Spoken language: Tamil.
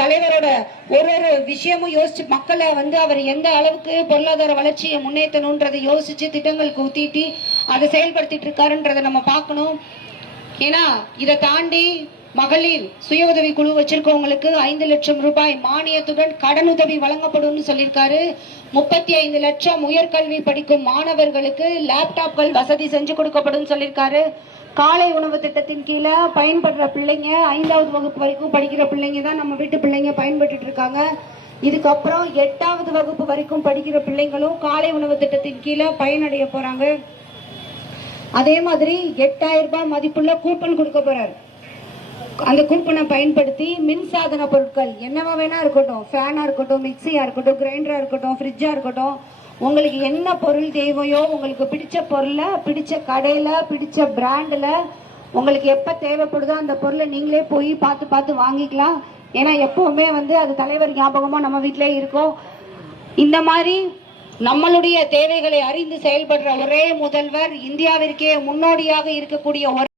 தலைவரோட ஒரு விஷயமும் யோசிச்சு மக்களை அவர் எந்த அளவுக்கு பொருளாதார வளர்ச்சியை முன்னேற்றணும்ன்றதை யோசிச்சு திட்டங்களுக்கு ஊத்திட்டு அதை செயல்படுத்திட்டு இருக்காருன்றதை நம்ம பார்க்கணும். ஏன்னா இதை தாண்டி மகளிர் சுய உதவி குழு வச்சிருக்கவங்களுக்கு 5 லட்சம் ரூபாய் மானியத்துடன் கடனுதவி வழங்கப்படும் சொல்லியிருக்காரு. 35 லட்சம் உயர்கல்வி படிக்கும் மாணவர்களுக்கு லேப்டாப்கள் வசதி செஞ்சு கொடுக்கப்படும் சொல்லியிருக்காரு. காலை உணவு திட்டத்தின் கீழே பயன்படுற பிள்ளைங்க 5வது வகுப்பு வரைக்கும் படிக்கிற பிள்ளைங்க தான் நம்ம வீட்டு பிள்ளைங்க பயன்பட்டு இருக்காங்க. இதுக்கப்புறம் 8வது வகுப்பு வரைக்கும் படிக்கிற பிள்ளைங்களும் காலை உணவு திட்டத்தின் கீழே பயனடைய போறாங்க. அதே மாதிரி 8000 ரூபாய் மதிப்புள்ள கூப்பன் கொடுக்க போறாரு. அந்த கூப்பனை பயன்படுத்தி மின்சாதன பொருட்கள் என்னவா வேணா இருக்கட்டும், ஃபேனா இருக்கட்டும், மிக்சியா இருக்கட்டும், கிரைண்டரா இருக்கட்டும், ஃப்ரிட்ஜா இருக்கட்டும், உங்களுக்கு என்ன பொருள் தேவையோ உங்களுக்கு பிடிச்ச பொருளை பிடிச்ச கடையில பிடிச்ச பிராண்ட்ல உங்களுக்கு எப்ப தேவைப்படுதோ அந்த பொருளை நீங்களே போய் பார்த்து வாங்கிக்கலாம். ஏன்னா எப்பவுமே அது தலைவர் ஞாபகமா நம்ம வீட்டிலே இருக்கும். இந்த மாதிரி நம்மளுடைய தேவைகளை அறிந்து செயல்படுற ஒரே முதல்வர், இந்தியாவிற்கே முன்னோடியாக இருக்கக்கூடிய